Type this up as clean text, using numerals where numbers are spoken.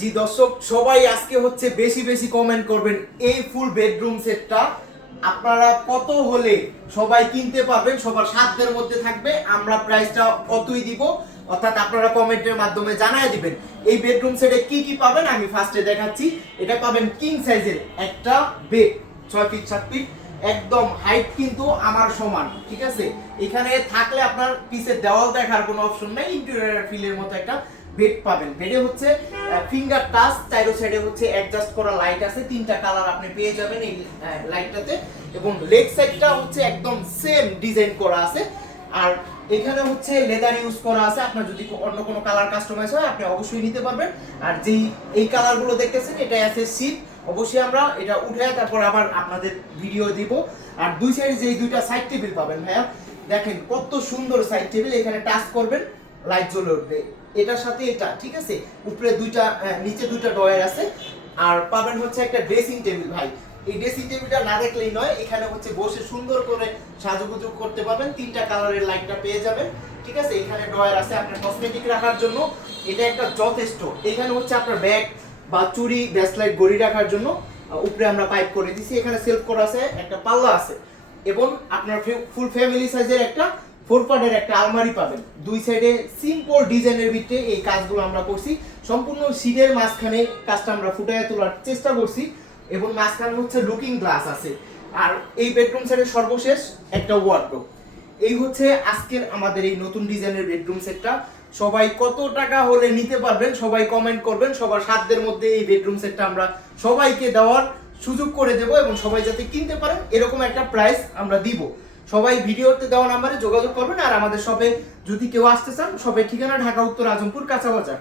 জি দর্শক সবাই আজকে হচ্ছে বেশি বেশি কমেন্ট করবেন এই ফুল বেডরুম সেটটা আপনারা কত হলে সবাই কিনতে পারবেন, সবার সাধ্যের মধ্যে থাকবে, আমরা প্রাইসটা কতই দিব, অর্থাৎ আপনারা কমেন্টের মাধ্যমে জানায় দিবেন। এই বেডরুম সেটে কি কি পাবেন আমি ফার্স্টে দেখাচ্ছি। এটা পাবেন কিং সাইজের একটা বেড, 6 ফিট 7 ফিট, একদম হাইট কিন্তু আমার সমান, ঠিক আছে। এখানে থাকলে আপনার পিছের দেওয়াল দেখার কোনো অপশন নাই, ইন্টেরিয়র ফিলের মতো একটা বেড পাবেন। বেডে হচ্ছে ফিঙ্গার টাচ, চাইরো সাইডে হচ্ছে অ্যাডজাস্ট করা লাইট আছে, 3টা কালার আপনি পেয়ে যাবেন এই লাইটটাতে, এবং লেগ সাইডটা হচ্ছে একদম সেম ডিজাইন করা আছে। আর এখানে হচ্ছে লেদার ইউজ করা আছে, আপনার যদি অন্য কোনো কালার কাস্টমাইজ হয় আপনি অবশ্যই নিতে পারবেন। আর যেই এই কালারগুলো দেখতেছেন এটা আছে সিট, অবশ্যই আমরা এটা উঠে তারপর আবার আপনাদের ভিডিও দিব। আর দুই সাইডে যেই দুইটা সাইড টেবিল পাবেন ভাইয়া, দেখেন কত সুন্দর সাইড টেবিল, এখানে টাচ করবেন লাইট জ্বলে উঠবে, এটার সাথে এটা, ঠিক আছে। উপরে দুইটা নিচে দুইটা ডয়ার আছে। আর পাবেন হচ্ছে একটা ড্রেসিং টেবিল ভাই, এই ড্রেসিং টেবিলটা না দেখলেই নয়, এখানে হচ্ছে বসে সুন্দর করে সাজুগুজু করতে পারবেন, 3টা কালারের লাইটটা পেয়ে যাবেন, ঠিক আছে। এখানে ডয়ার আছে আপনার কসমেটিক রাখার জন্য, এটা একটা যথেষ্ট। এখানে হচ্ছে আপনার ব্যাগ বা চুড়ি ব্রেসলেট ঘড়ি রাখার জন্য উপরে আমরা পাইপ করে দিছি, এখানে সেলফ করা আছে, একটা পাল্লা আছে, এবং আপনার ফুল ফ্যামিলি সাইজের একটা 4 পার্টের একটা আলমারি পাবেন। দুই সাইডে সিম্পল ডিজাইনের ভিতরে এই কাজগুলো আমরা করছি, সম্পূর্ণ সিটের মাঝখানে কাজটা আমরা ফুটিয়ে তোলার চেষ্টা করছি, এবং মাঝখানে হচ্ছে লুকিং গ্লাস আছে। আর এই বেডরুম সেটের সর্বশেষ একটা ওয়ার্ডরোব। এই হচ্ছে আজকের আমাদের এই নতুন ডিজাইনের বেডরুম সেটটা। সবাই কত টাকা হলে নিতে পারবেন সবাই কমেন্ট করবেন, সবার সাধ্যের মধ্যে এই বেডরুম সেটটা আমরা সবাইকে দেওয়ার সুযোগ করে দেব, এবং সবাই যাতে কিনতে পারেন এরকম একটা প্রাইস আমরা দিব। সবাই ভিডিওতে দেওয়া নাম্বারে যোগাযোগ করবেন। আর আমাদের শপে যদি কেউ আসতে চান, শপের ঠিকানা ঢাকা উত্তর আজমপুর কাঁচা বাজার।